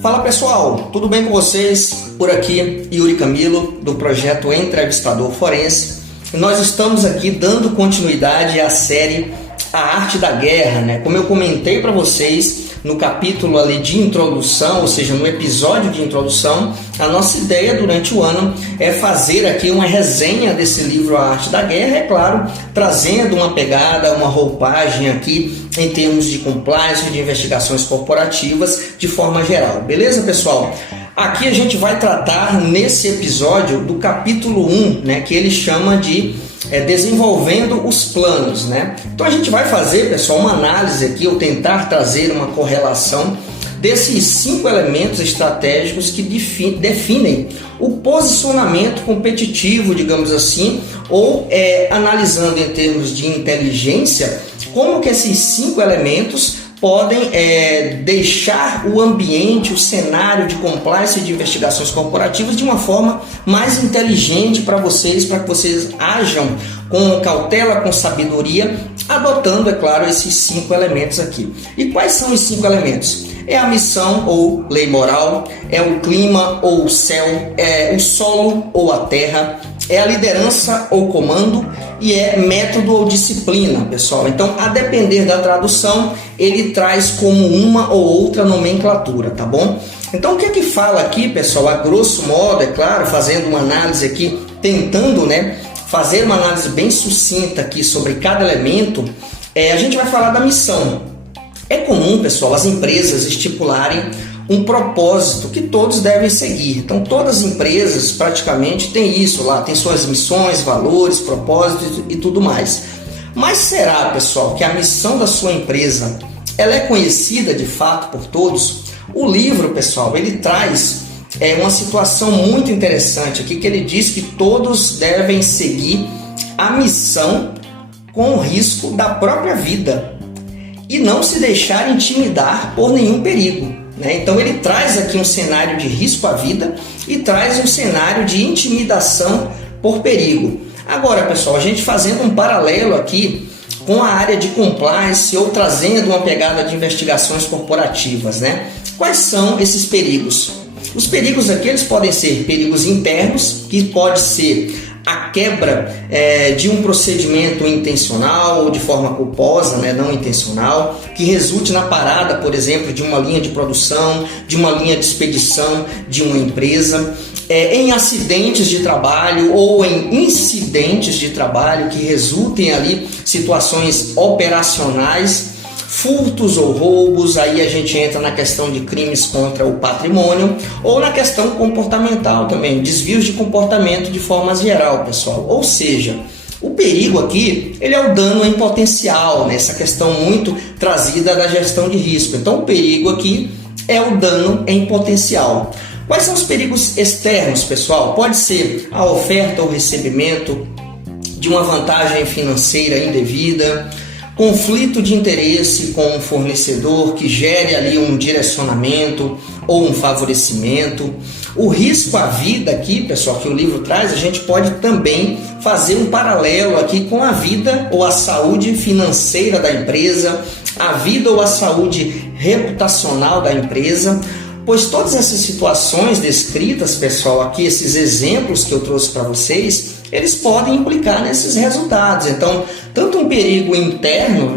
Fala pessoal, tudo bem com vocês? Por aqui, Yuri Camilo, do projeto Entrevistador Forense. E nós estamos aqui dando continuidade à série A Arte da Guerra, né? Como eu comentei para vocês no capítulo ali de introdução, ou seja, no episódio de introdução, a nossa ideia durante o ano é fazer aqui uma resenha desse livro A Arte da Guerra, é claro, trazendo uma pegada, uma roupagem aqui em termos de compliance, de investigações corporativas de forma geral. Beleza, pessoal? Aqui a gente vai tratar nesse episódio do capítulo 1, né, que ele chama de desenvolvendo os planos, né? Então a gente vai fazer, pessoal, uma análise aqui, ou tentar trazer uma correlação desses 5 elementos estratégicos que definem o posicionamento competitivo, digamos assim, ou analisando em termos de inteligência, como que esses 5 elementos podem deixar o ambiente, o cenário de compliance e de investigações corporativas de uma forma mais inteligente para que vocês ajam com cautela, com sabedoria, adotando, é claro, esses 5 elementos aqui. E quais são os 5 elementos? É a missão ou lei moral, é o clima ou o céu, é o solo ou a terra, é a liderança ou comando e é método ou disciplina, pessoal. Então, a depender da tradução, ele traz como uma ou outra nomenclatura, tá bom? Então, o que é que fala aqui, pessoal? A grosso modo, é claro, fazendo uma análise aqui, tentando, fazer uma análise bem sucinta aqui sobre cada elemento, a gente vai falar da missão. É comum, pessoal, as empresas estipularem um propósito que todos devem seguir. Então, todas as empresas praticamente têm isso lá, tem suas missões, valores, propósitos e tudo mais. Mas será, pessoal, que a missão da sua empresa ela é conhecida de fato por todos? O livro, pessoal, ele traz uma situação muito interessante aqui, que ele diz que todos devem seguir a missão com o risco da própria vida e não se deixar intimidar por nenhum perigo. Então ele traz aqui um cenário de risco à vida e traz um cenário de intimidação por perigo. Agora, pessoal, a gente fazendo um paralelo aqui com a área de compliance ou trazendo uma pegada de investigações corporativas, Quais são esses perigos? Os perigos aqui eles podem ser perigos internos, que pode ser a quebra de um procedimento intencional ou de forma culposa, não intencional, que resulte na parada, por exemplo, de uma linha de produção, de uma linha de expedição de uma empresa, em acidentes de trabalho ou em incidentes de trabalho que resultem ali situações operacionais, furtos ou roubos, aí a gente entra na questão de crimes contra o patrimônio ou na questão comportamental também, desvios de comportamento de forma geral, pessoal. Ou seja, o perigo aqui, ele é o dano em potencial, essa questão muito trazida da gestão de risco. Então, o perigo aqui é o dano em potencial. Quais são os perigos externos, pessoal? Pode ser a oferta ou recebimento de uma vantagem financeira indevida, conflito de interesse com um fornecedor que gere ali um direcionamento ou um favorecimento. O risco à vida aqui, pessoal, que o livro traz, a gente pode também fazer um paralelo aqui com a vida ou a saúde financeira da empresa, a vida ou a saúde reputacional da empresa, pois todas essas situações descritas, pessoal, aqui, esses exemplos que eu trouxe para vocês, eles podem implicar nesses resultados. Então, tanto um perigo interno,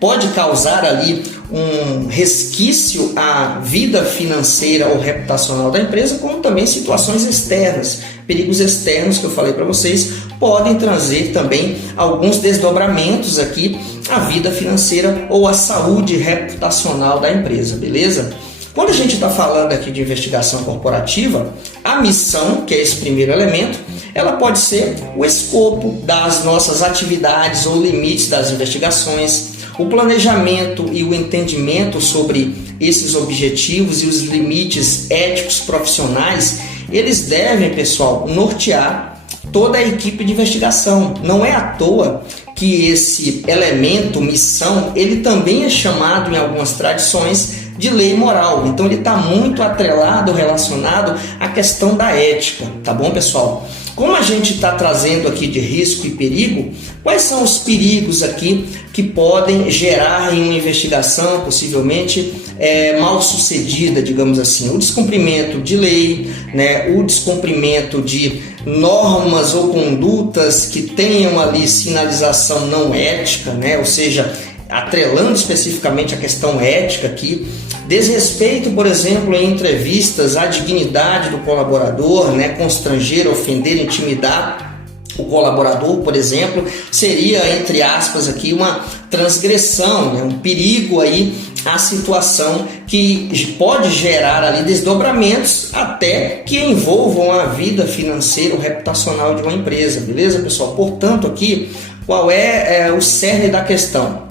pode causar ali um resquício à vida financeira ou reputacional da empresa, como também situações externas. Perigos externos que eu falei para vocês podem trazer também alguns desdobramentos aqui à vida financeira ou à saúde reputacional da empresa, beleza? Quando a gente está falando aqui de investigação corporativa, a missão, que é esse primeiro elemento, ela pode ser o escopo das nossas atividades ou limites das investigações, o planejamento e o entendimento sobre esses objetivos e os limites éticos profissionais, eles devem, pessoal, nortear toda a equipe de investigação. Não é à toa que esse elemento, missão, ele também é chamado em algumas tradições de lei moral. Então ele está muito atrelado, relacionado à questão da ética, tá bom, pessoal? Como a gente está trazendo aqui de risco e perigo, quais são os perigos aqui que podem gerar em uma investigação possivelmente mal sucedida, digamos assim? O descumprimento de lei, né? O descumprimento de normas ou condutas que tenham ali sinalização não ética, né? Ou seja, atrelando especificamente a questão ética aqui, desrespeito, por exemplo, em entrevistas à dignidade do colaborador, né? Constranger, ofender, intimidar o colaborador, por exemplo, seria, entre aspas, aqui uma transgressão, né? Um perigo aí à situação que pode gerar ali desdobramentos até que envolvam a vida financeira ou reputacional de uma empresa, beleza, pessoal? Portanto, aqui, qual é o cerne da questão?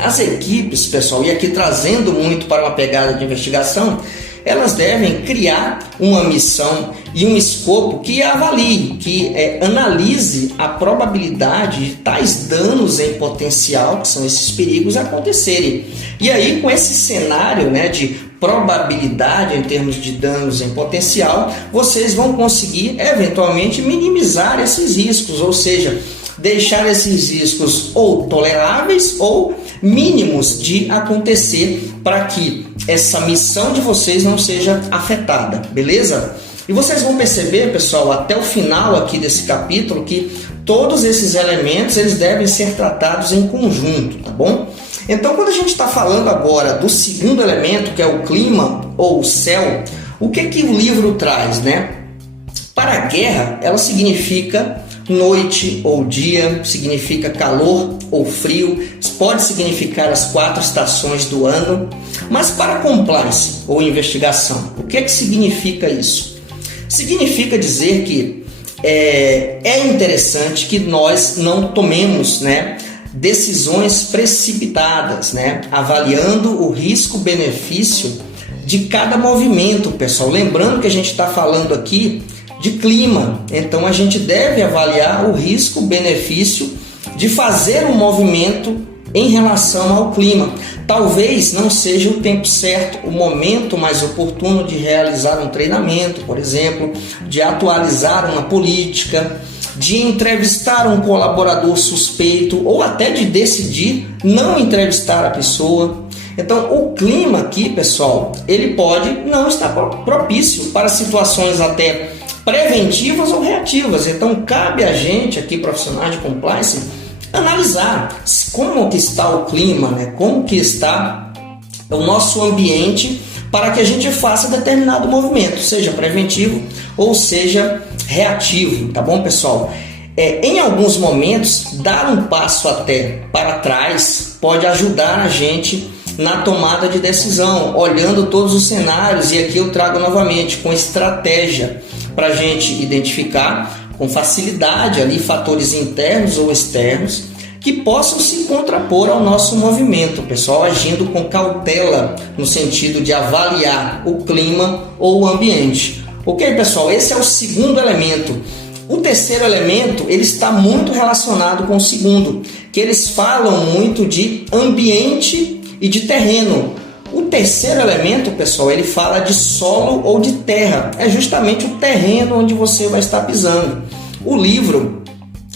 As equipes, pessoal, e aqui trazendo muito para uma pegada de investigação, elas devem criar uma missão e um escopo que avalie, que analise a probabilidade de tais danos em potencial, que são esses perigos, acontecerem. E aí, com esse cenário, né, de probabilidade em termos de danos em potencial, vocês vão conseguir eventualmente minimizar esses riscos, ou seja, deixar esses riscos ou toleráveis ou mínimos de acontecer para que essa missão de vocês não seja afetada, beleza? E vocês vão perceber, pessoal, até o final aqui desse capítulo que todos esses elementos eles devem ser tratados em conjunto, tá bom? Então, quando a gente está falando agora do segundo elemento, que é o clima ou o céu, o que o livro traz, né? Para a guerra, ela significa noite ou dia, significa calor ou frio, pode significar as 4 estações do ano, mas para compliance ou investigação, o que significa isso? Significa dizer que é interessante que nós não tomemos, né, decisões precipitadas, né, avaliando o risco-benefício de cada movimento, pessoal. Lembrando que a gente está falando aqui de clima, então a gente deve avaliar o risco-benefício de fazer um movimento em relação ao clima. Talvez não seja o tempo certo, o momento mais oportuno de realizar um treinamento, por exemplo, de atualizar uma política, de entrevistar um colaborador suspeito ou até de decidir não entrevistar a pessoa. Então, o clima aqui, pessoal, ele pode não estar propício para situações até preventivas ou reativas. Então, cabe a gente aqui, profissionais de compliance, analisar como que está o clima, né? Como que está o nosso ambiente para que a gente faça determinado movimento, seja preventivo ou seja reativo, tá bom, pessoal? Em alguns momentos, dar um passo até para trás pode ajudar a gente na tomada de decisão, olhando todos os cenários, e aqui eu trago novamente com estratégia para a gente identificar com facilidade ali fatores internos ou externos que possam se contrapor ao nosso movimento, pessoal, agindo com cautela no sentido de avaliar o clima ou o ambiente. Ok, pessoal? Esse é o segundo elemento. O terceiro elemento, ele está muito relacionado com o segundo, que eles falam muito de ambiente e de terreno. O terceiro elemento, pessoal, ele fala de solo ou de terra. É justamente o terreno onde você vai estar pisando. O livro,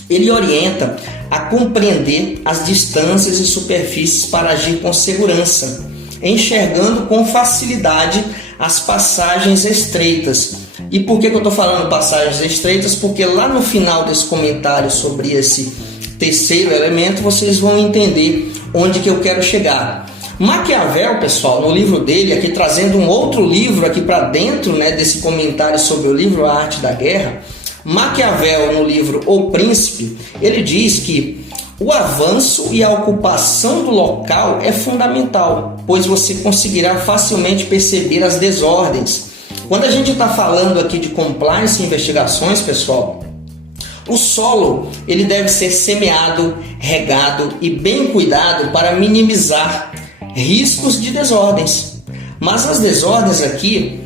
ele orienta a compreender as distâncias e superfícies para agir com segurança, enxergando com facilidade as passagens estreitas. E por que eu estou falando passagens estreitas? Porque lá no final desse comentário sobre esse terceiro elemento, vocês vão entender onde que eu quero chegar. Maquiavel, pessoal, no livro dele, aqui trazendo um outro livro aqui para dentro, né, desse comentário sobre o livro A Arte da Guerra, Maquiavel, no livro O Príncipe, ele diz que o avanço e a ocupação do local é fundamental, pois você conseguirá facilmente perceber as desordens. Quando a gente está falando aqui de compliance e investigações, pessoal, o solo ele deve ser semeado, regado e bem cuidado para minimizar riscos de desordens. Mas as desordens aqui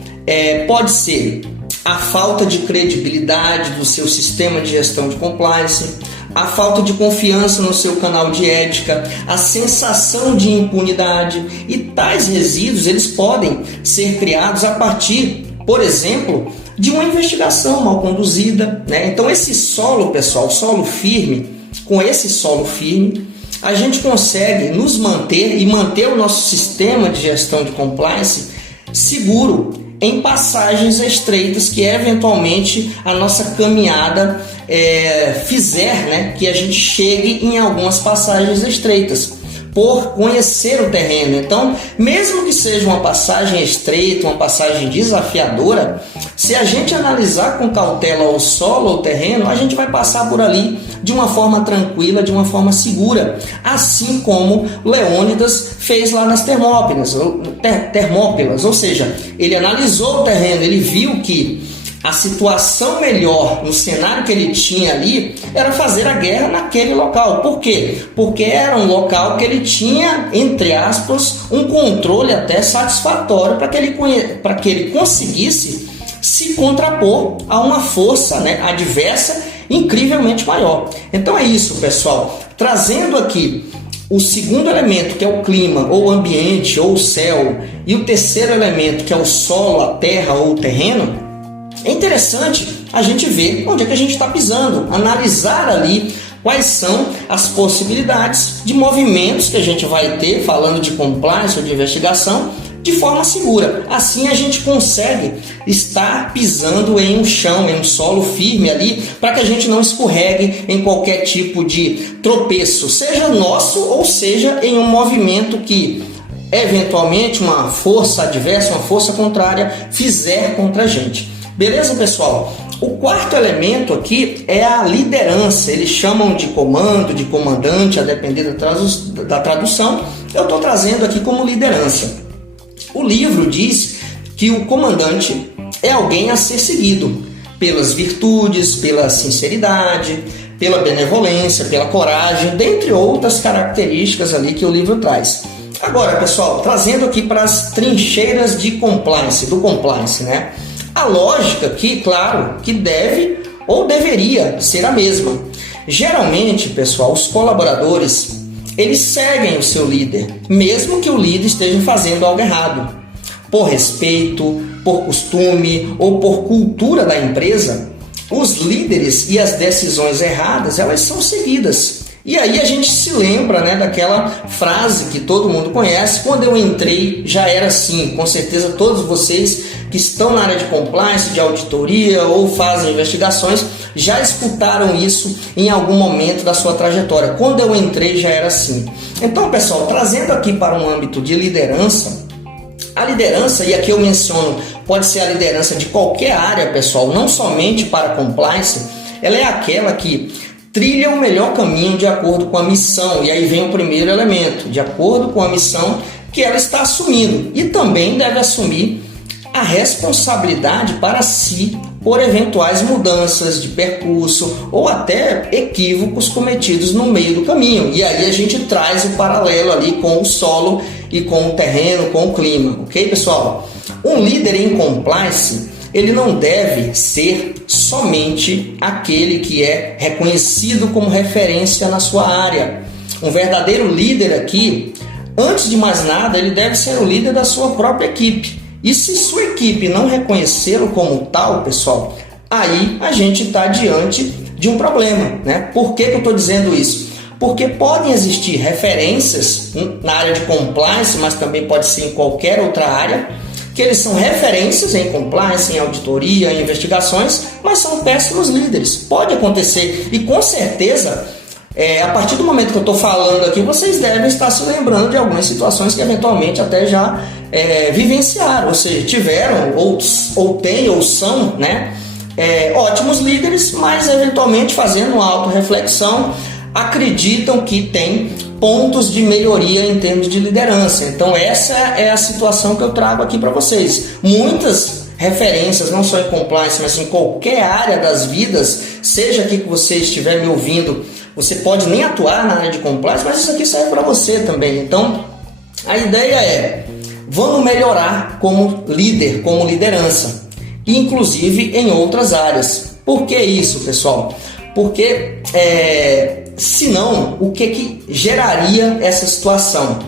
pode ser a falta de credibilidade do seu sistema de gestão de compliance, a falta de confiança no seu canal de ética, a sensação de impunidade, e tais resíduos eles podem ser criados a partir, por exemplo, de uma investigação mal conduzida, né? Então esse solo, pessoal, solo firme, com esse solo firme, a gente consegue nos manter e manter o nosso sistema de gestão de compliance seguro em passagens estreitas que eventualmente a nossa caminhada fizer, né, que a gente chegue em algumas passagens estreitas, por conhecer o terreno. Então, mesmo que seja uma passagem estreita, uma passagem desafiadora, se a gente analisar com cautela o solo ou o terreno, a gente vai passar por ali de uma forma tranquila, de uma forma segura, assim como Leônidas fez lá nas Termópilas, ou seja, ele analisou o terreno, ele viu que a situação melhor no cenário que ele tinha ali era fazer a guerra naquele local. Por quê? Porque era um local que ele tinha, entre aspas, um controle até satisfatório para que ele conseguisse se contrapor a uma força, né, adversa incrivelmente maior. Então é isso, pessoal. Trazendo aqui o segundo elemento, que é o clima, ou o ambiente, ou o céu, e o terceiro elemento, que é o solo, a terra ou o terreno, é interessante a gente ver onde é que a gente está pisando, analisar ali quais são as possibilidades de movimentos que a gente vai ter, falando de compliance ou de investigação, de forma segura. Assim a gente consegue estar pisando em um chão, em um solo firme ali, para que a gente não escorregue em qualquer tipo de tropeço, seja nosso ou seja em um movimento que eventualmente uma força adversa, uma força contrária fizer contra a gente. Beleza, pessoal? O quarto elemento aqui é a liderança. Eles chamam de comando, de comandante, a depender da tradução. Eu estou trazendo aqui como liderança. O livro diz que o comandante é alguém a ser seguido pelas virtudes, pela sinceridade, pela benevolência, pela coragem, dentre outras características ali que o livro traz. Agora, pessoal, trazendo aqui para as trincheiras de compliance, do compliance, né? A lógica aqui, claro, que deve ou deveria ser a mesma. Geralmente, pessoal, os colaboradores, eles seguem o seu líder, mesmo que o líder esteja fazendo algo errado. Por respeito, por costume ou por cultura da empresa, os líderes e as decisões erradas, elas são seguidas. E aí a gente se lembra, né, daquela frase que todo mundo conhece: quando eu entrei já era assim. Com certeza todos vocês que estão na área de compliance, de auditoria ou fazem investigações já escutaram isso em algum momento da sua trajetória. Quando eu entrei já era assim. Então, pessoal, trazendo aqui para um âmbito de liderança, a liderança, e aqui eu menciono, pode ser a liderança de qualquer área, pessoal, não somente para compliance, ela é aquela que trilha o melhor caminho de acordo com a missão. E aí vem o primeiro elemento, de acordo com a missão que ela está assumindo. E também deve assumir a responsabilidade para si por eventuais mudanças de percurso ou até equívocos cometidos no meio do caminho. E aí a gente traz o paralelo ali com o solo e com o terreno, com o clima. Ok, pessoal? Um líder em compliance, ele não deve ser somente aquele que é reconhecido como referência na sua área. Um verdadeiro líder aqui, antes de mais nada, ele deve ser o líder da sua própria equipe. E se sua equipe não reconhecê-lo como tal, pessoal, aí a gente está diante de um problema, né? Por que eu estou dizendo isso? Porque podem existir referências na área de compliance, mas também pode ser em qualquer outra área, que eles são referências em compliance, em auditoria, em investigações, mas são péssimos líderes. Pode acontecer e com certeza, a partir do momento que eu estou falando aqui, vocês devem estar se lembrando de algumas situações que eventualmente até já vivenciaram, ou seja, tiveram ou têm ou são, né, ótimos líderes, mas eventualmente fazendo uma autorreflexão, acreditam que tem pontos de melhoria em termos de liderança. Então essa é a situação que eu trago aqui para vocês. Muitas referências, não só em compliance, mas em qualquer área das vidas, seja aqui que você estiver me ouvindo, você pode nem atuar na área de compliance, mas isso aqui serve para você também. Então a ideia é, vamos melhorar como líder, como liderança, inclusive em outras áreas. Por que isso, pessoal? Porque senão, o que geraria essa situação?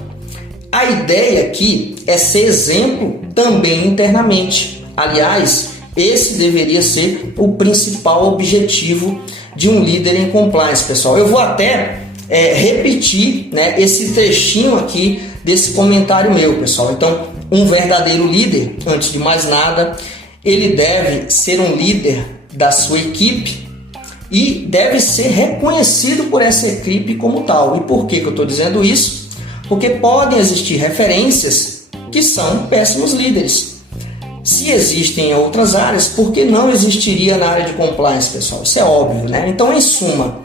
A ideia aqui é ser exemplo também internamente. Aliás, Esse deveria ser o principal objetivo de um líder em compliance, pessoal. Eu vou até repetir, né, esse trechinho aqui desse comentário meu, pessoal. Então, um verdadeiro líder, antes de mais nada, ele deve ser um líder da sua equipe e deve ser reconhecido por essa equipe como tal. E por que eu estou dizendo isso? Porque podem existir referências que são péssimos líderes. Se existem em outras áreas, por que não existiria na área de compliance, pessoal? Isso é óbvio, né? Então, em suma,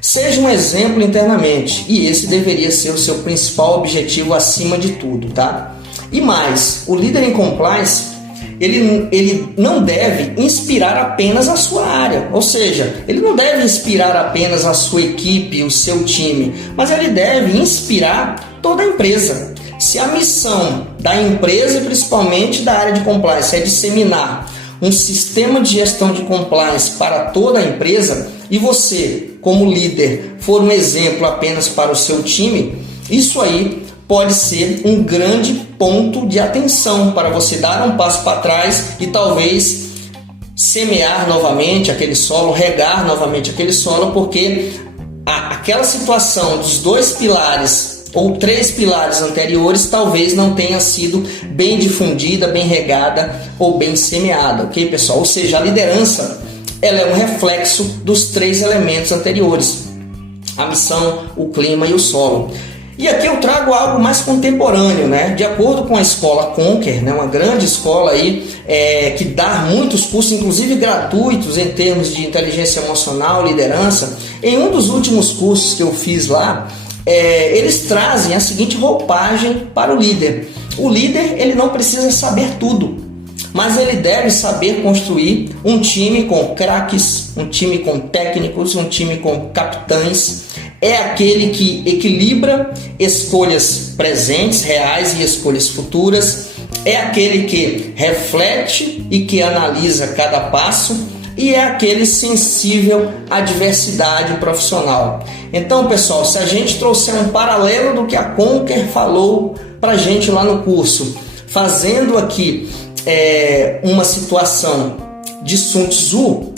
seja um exemplo internamente, e esse deveria ser o seu principal objetivo acima de tudo, tá? E mais, o líder em compliance, ele não deve inspirar apenas a sua área, ou seja, ele não deve inspirar apenas a sua equipe, o seu time, mas ele deve inspirar toda a empresa. Se a missão da empresa, principalmente da área de compliance, é disseminar um sistema de gestão de compliance para toda a empresa, e você, como líder, for um exemplo apenas para o seu time, isso aí pode ser um grande ponto de atenção para você dar um passo para trás e talvez semear novamente aquele solo, regar novamente aquele solo, porque aquela situação dos 2 pilares ou 3 pilares anteriores talvez não tenha sido bem difundida, bem regada ou bem semeada, ok, pessoal? Ou seja, a liderança, ela é um reflexo dos 3 elementos anteriores: a missão, o clima e o solo. E aqui eu trago algo mais contemporâneo, né? De acordo com a escola Conquer, né? Uma grande escola aí, que dá muitos cursos, inclusive gratuitos, em termos de inteligência emocional, liderança. Em um dos últimos cursos que eu fiz lá, eles trazem a seguinte roupagem para o líder. O líder, ele não precisa saber tudo, mas ele deve saber construir um time com craques, um time com técnicos, um time com capitães. É aquele que equilibra escolhas presentes, reais, e escolhas futuras. É aquele que reflete e que analisa cada passo. E é aquele sensível à diversidade profissional. Então, pessoal, se a gente trouxer um paralelo do que a Conquer falou para a gente lá no curso, fazendo aqui uma situação de Sun Tzu,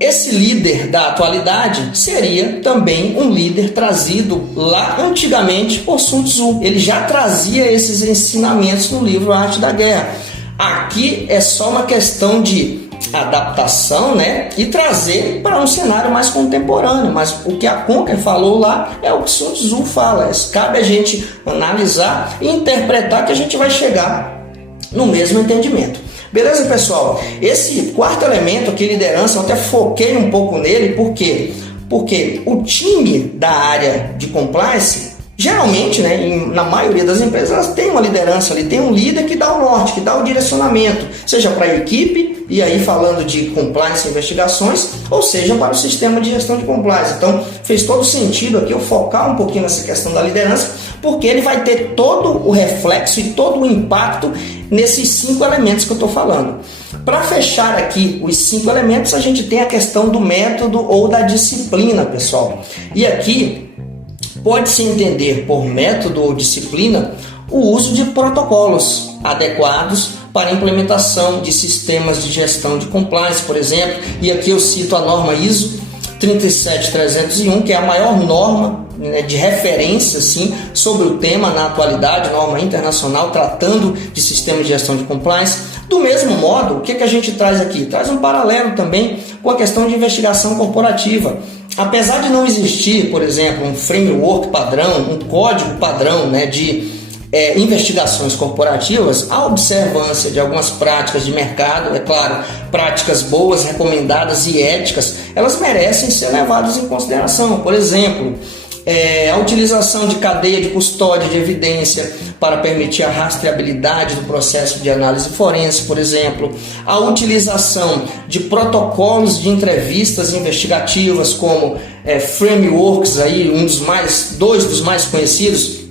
esse líder da atualidade seria também um líder trazido lá antigamente por Sun Tzu. Ele já trazia esses ensinamentos no livro A Arte da Guerra. Aqui é só uma questão de adaptação, né? E trazer para um cenário mais contemporâneo. Mas o que a Conquer falou lá é o que Sun Tzu fala. Cabe a gente analisar e interpretar, que a gente vai chegar no mesmo entendimento. Beleza, pessoal? Esse quarto elemento aqui, liderança, eu até foquei um pouco nele. Por quê? Porque o time da área de compliance, geralmente, né, na maioria das empresas, elas têm uma liderança ali, tem um líder que dá o norte, que dá o direcionamento, seja para a equipe, e aí falando de compliance e investigações, ou seja para o sistema de gestão de compliance. Então, fez todo sentido aqui eu focar um pouquinho nessa questão da liderança, porque ele vai ter todo o reflexo e todo o impacto nesses 5 elementos que eu estou falando. Para fechar aqui os 5 elementos, a gente tem a questão do método ou da disciplina, pessoal. E aqui pode-se entender por método ou disciplina o uso de protocolos adequados para a implementação de sistemas de gestão de compliance, por exemplo. E aqui eu cito a norma ISO 37301, que é a maior norma, né, de referência assim, sobre o tema na atualidade, norma internacional tratando de sistema de gestão de compliance. Do mesmo modo, o que a gente traz aqui? Traz um paralelo também com a questão de investigação corporativa. Apesar de não existir, por exemplo, um framework padrão, um código padrão, né, de investigações corporativas, a observância de algumas práticas de mercado, é claro, práticas boas, recomendadas e éticas, elas merecem ser levadas em consideração. Por exemplo, a utilização de cadeia de custódia de evidência para permitir a rastreabilidade do processo de análise forense, por exemplo, a utilização de protocolos de entrevistas investigativas como frameworks, aí, dois dos mais conhecidos,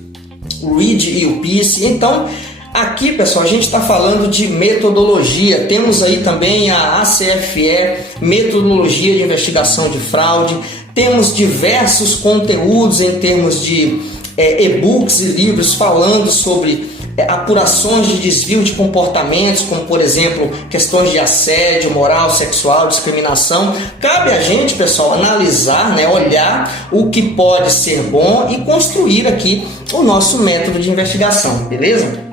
o READ e o PICE. Então, aqui, pessoal, a gente está falando de metodologia. Temos aí também a ACFE, metodologia de investigação de fraude. Temos diversos conteúdos em termos de e-books e livros falando sobre apurações de desvio de comportamentos, como por exemplo, questões de assédio moral, sexual, discriminação. Cabe a gente, pessoal, analisar, né, olhar o que pode ser bom e construir aqui o nosso método de investigação, beleza?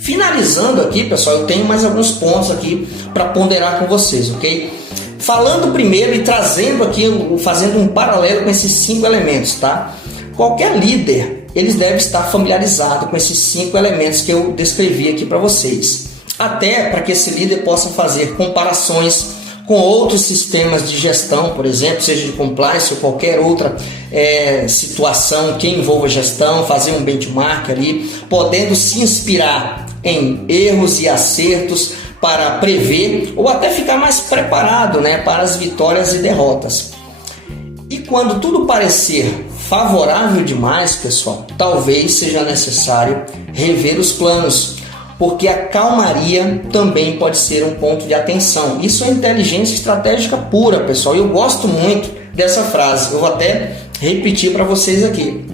Finalizando aqui, pessoal, eu tenho mais alguns pontos aqui para ponderar com vocês, ok? Falando primeiro e trazendo aqui, fazendo um paralelo com esses 5 elementos, tá? Qualquer líder, eles devem estar familiarizados com esses 5 elementos que eu descrevi aqui para vocês. Até para que esse líder possa fazer comparações com outros sistemas de gestão, por exemplo, seja de compliance ou qualquer outra situação que envolva gestão, fazer um benchmark ali, podendo se inspirar em erros e acertos para prever ou até ficar mais preparado, né, para as vitórias e derrotas. E quando tudo parecer favorável demais, pessoal, talvez seja necessário rever os planos, porque a calmaria também pode ser um ponto de atenção. Isso é inteligência estratégica pura, pessoal. Eu gosto muito dessa frase. Eu vou até repetir para vocês aqui.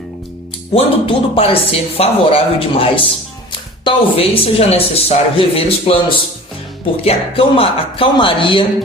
Quando tudo parecer favorável demais, talvez seja necessário rever os planos, porque a calmaria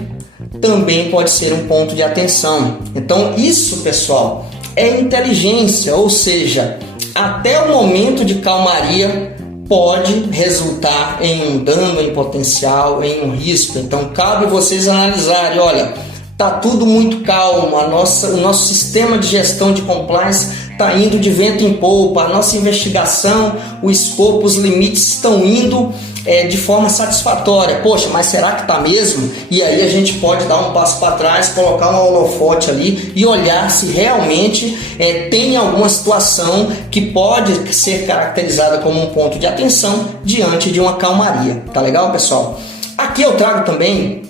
também pode ser um ponto de atenção. Então isso, pessoal, é inteligência, ou seja, até o momento de calmaria pode resultar em um dano em potencial, em um risco. Então cabe vocês analisarem, olha, tá tudo muito calmo, o nosso sistema de gestão de compliance está indo de vento em popa, a nossa investigação, o escopo, os limites estão indo de forma satisfatória. Poxa, mas será que está mesmo? E aí a gente pode dar um passo para trás, colocar um holofote ali e olhar se realmente tem alguma situação que pode ser caracterizada como um ponto de atenção diante de uma calmaria. Tá legal, pessoal? Aqui eu trago também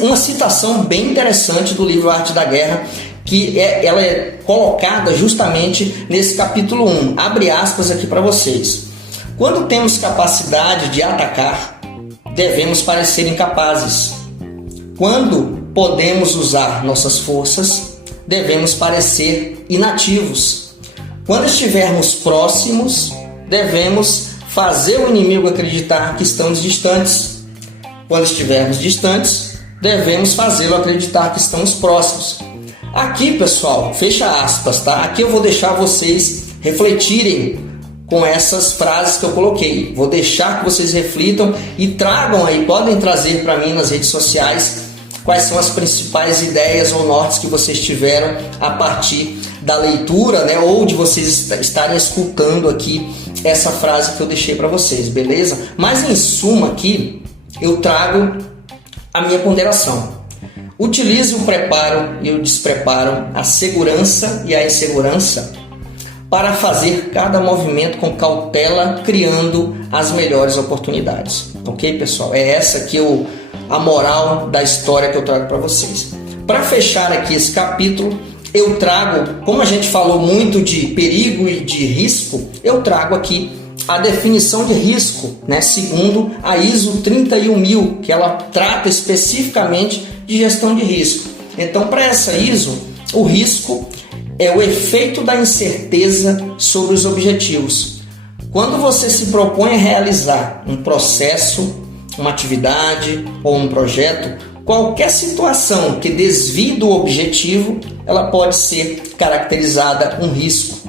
uma citação bem interessante do livro Arte da Guerra, que ela é colocada justamente nesse capítulo 1. Abre aspas aqui para vocês. Quando temos capacidade de atacar, devemos parecer incapazes. Quando podemos usar nossas forças, devemos parecer inativos. Quando estivermos próximos, devemos fazer o inimigo acreditar que estamos distantes. Quando estivermos distantes, devemos fazê-lo acreditar que estamos próximos. Aqui, pessoal, fecha aspas, tá? Aqui eu vou deixar vocês refletirem com essas frases que eu coloquei. Vou deixar que vocês reflitam e tragam aí, podem trazer para mim nas redes sociais quais são as principais ideias ou nortes que vocês tiveram a partir da leitura, né? Ou de vocês estarem escutando aqui essa frase que eu deixei para vocês, beleza? Mas em suma aqui, eu trago a minha ponderação. Utilize o preparo e o despreparo, a segurança e a insegurança para fazer cada movimento com cautela, criando as melhores oportunidades. Ok, pessoal? É essa aqui a moral da história que eu trago para vocês. Para fechar aqui esse capítulo, eu trago, como a gente falou muito de perigo e de risco, eu trago aqui a definição de risco, né, segundo a ISO 31000, que ela trata especificamente de gestão de risco. Então, para essa ISO, o risco é o efeito da incerteza sobre os objetivos. Quando você se propõe a realizar um processo, uma atividade ou um projeto, qualquer situação que desvie do objetivo, ela pode ser caracterizada um risco.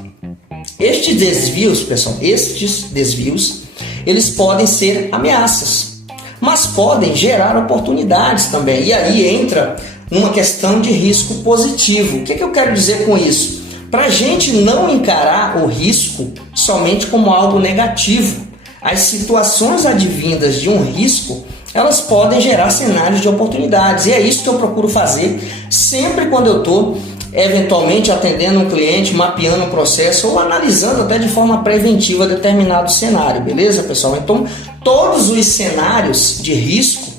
Estes desvios, pessoal, eles podem ser ameaças, mas podem gerar oportunidades também. E aí entra uma questão de risco positivo. O que eu quero dizer com isso? Para a gente não encarar o risco somente como algo negativo. As situações advindas de um risco, elas podem gerar cenários de oportunidades. E é isso que eu procuro fazer sempre quando eu estou eventualmente atendendo um cliente, mapeando um processo ou analisando até de forma preventiva determinado cenário, beleza, pessoal? Então, todos os cenários de risco,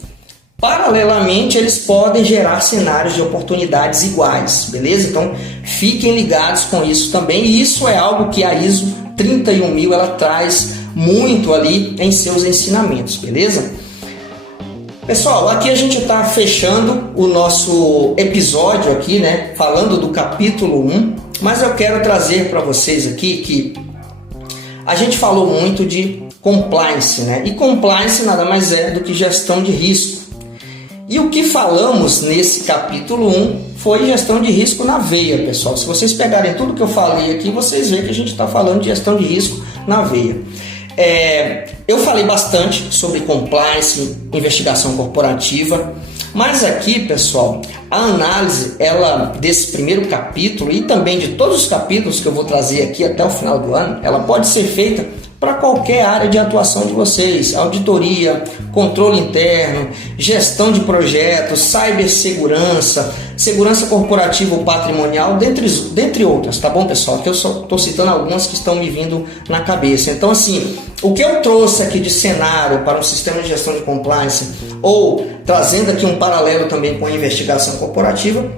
paralelamente, eles podem gerar cenários de oportunidades iguais, beleza? Então, fiquem ligados com isso também. E isso é algo que a ISO 31000 ela traz muito ali em seus ensinamentos, beleza? Pessoal, aqui a gente está fechando o nosso episódio aqui, né? Falando do capítulo 1, mas eu quero trazer para vocês aqui que a gente falou muito de compliance, né? E compliance nada mais é do que gestão de risco. E o que falamos nesse capítulo 1 foi gestão de risco na veia, pessoal. Se vocês pegarem tudo que eu falei aqui, vocês veem que a gente está falando de gestão de risco na veia. Eu falei bastante sobre compliance, investigação corporativa, mas aqui, pessoal, a análise desse primeiro capítulo e também de todos os capítulos que eu vou trazer aqui até o final do ano, ela pode ser feita para qualquer área de atuação de vocês: auditoria, controle interno, gestão de projetos, cibersegurança, segurança corporativa ou patrimonial, dentre outras, tá bom, pessoal? Aqui eu só estou citando algumas que estão me vindo na cabeça. Então, assim, o que eu trouxe aqui de cenário para um sistema de gestão de compliance, ou trazendo aqui um paralelo também com a investigação corporativa,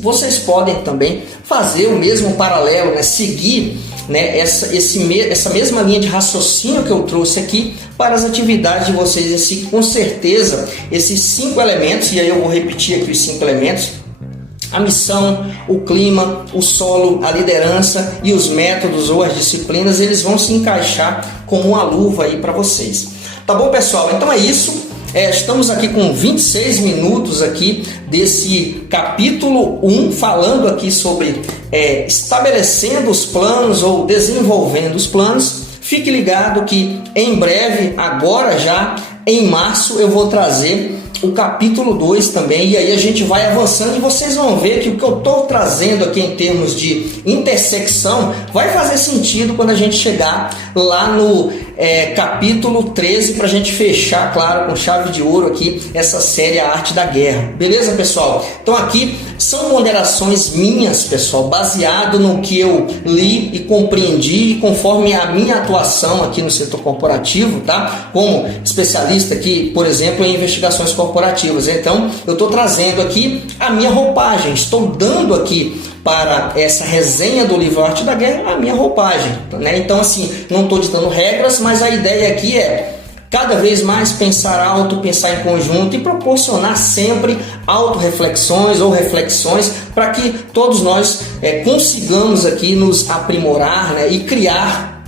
vocês podem também fazer o mesmo paralelo, né? Seguir, né, essa mesma linha de raciocínio que eu trouxe aqui para as atividades de vocês. Com certeza, esses 5 elementos, e aí eu vou repetir aqui os 5 elementos: a missão, o clima, o solo, a liderança e os métodos ou as disciplinas, eles vão se encaixar como uma luva aí para vocês. Tá bom, pessoal? Então é isso. Estamos aqui com 26 minutos aqui desse capítulo 1, falando aqui sobre estabelecendo os planos ou desenvolvendo os planos. Fique ligado que em breve, agora já em março, eu vou trazer o capítulo 2 também, e aí a gente vai avançando e vocês vão ver que o que eu estou trazendo aqui em termos de intersecção vai fazer sentido quando a gente chegar lá no capítulo 13, para a gente fechar, claro, com chave de ouro aqui essa série A Arte da Guerra. Beleza, pessoal? Então aqui são ponderações minhas, pessoal, baseado no que eu li e compreendi conforme a minha atuação aqui no setor corporativo, tá? Como especialista aqui, por exemplo, em investigações corporativas. Então, eu estou trazendo aqui a minha roupagem, estou dando aqui para essa resenha do livro Arte da Guerra a minha roupagem, né? Então, assim, não estou ditando regras, mas a ideia aqui é cada vez mais pensar alto, pensar em conjunto e proporcionar sempre autorreflexões ou reflexões para que todos nós consigamos aqui nos aprimorar, né? E criar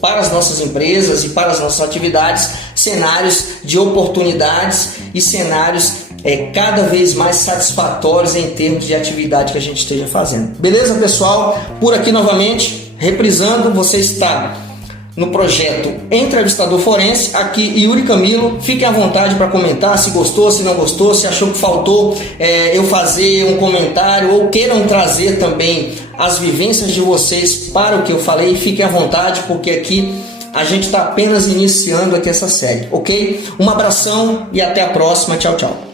para as nossas empresas e para as nossas atividades cenários de oportunidades e cenários cada vez mais satisfatórios em termos de atividade que a gente esteja fazendo. Beleza, pessoal? Por aqui novamente, reprisando, você está no projeto Entrevistador Forense, aqui Yuri Camilo. Fiquem à vontade para comentar se gostou, se não gostou, se achou que faltou eu fazer um comentário, ou queiram trazer também as vivências de vocês para o que eu falei. Fiquem à vontade, porque aqui a gente está apenas iniciando aqui essa série, ok? Um abração e até a próxima. Tchau, tchau.